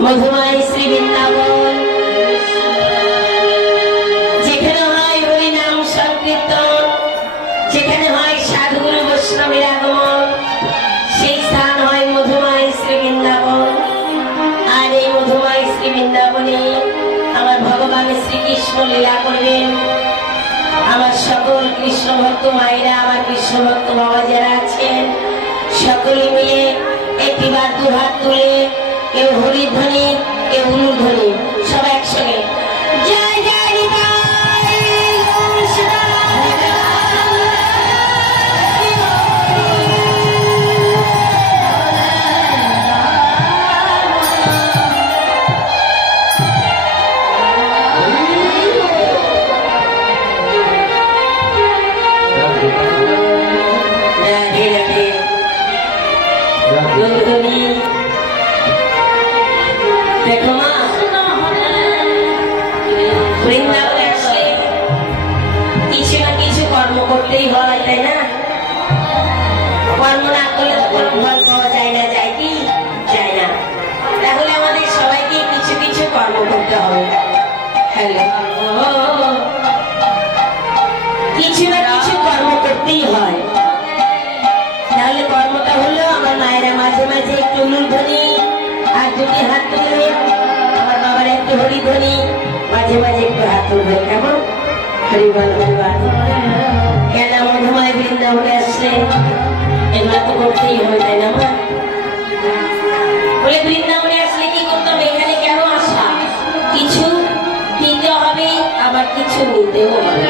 मधुमाई श्री वृंदावन যেখানে হয় হরি নাম সংকীর্তন, যেখানে হয় সাধুগুরু বৈষ্ণবের আগমন, সেই স্থান হয় মধুমাই শ্রী বৃন্দাবন। আর এই মধুমাই শ্রী বৃন্দাবনে আমার ভগবান শ্রীকৃষ্ণ লীলা করবেন। আমার সকল কৃষ্ণ ভক্ত মায়েরা, আমার কৃষ্ণ ভক্ত বাবা যারা আছেন, সকলে মিলে একটিবার দুহাত তুলে কেউ হরির ধ্বনি, কেউ উলুর ধ্বনি, সব একসঙ্গে জয় জয় নিতাই দেখো মা, বৃন্দাবনে আসলে কিছু না কিছু কর্ম করতেই হয়, তাই না? কর্ম না করলে তো কোনো ফল পাওয়া যায় না, যায় কি যায় না? তাহলে আমাদের সবাইকে কিছু কিছু কর্ম করতে হবে। হ্যালো, কিছু না কিছু কর্ম করতেই হয়। তাহলে কর্মটা হলো আমার মায়েরা মাঝে মাঝে একটু উলুধ্বনি আর দুটি হাত তুলে, আমার বাবার একটু হরিধ্বনি, মাঝে মাঝে একটু হাত তুলবে। কেমন? হরিবল হরিবল। কেন মধুমায় বৃন্দাবনে আসলে এগুলো তো করতেই হবে, তাই না মা? বলে বৃন্দাবনে আসলে কি করতে হবে? এখানে কেন আসা? কিছু দিতে হবে, আবার কিছু নিতেও হবে।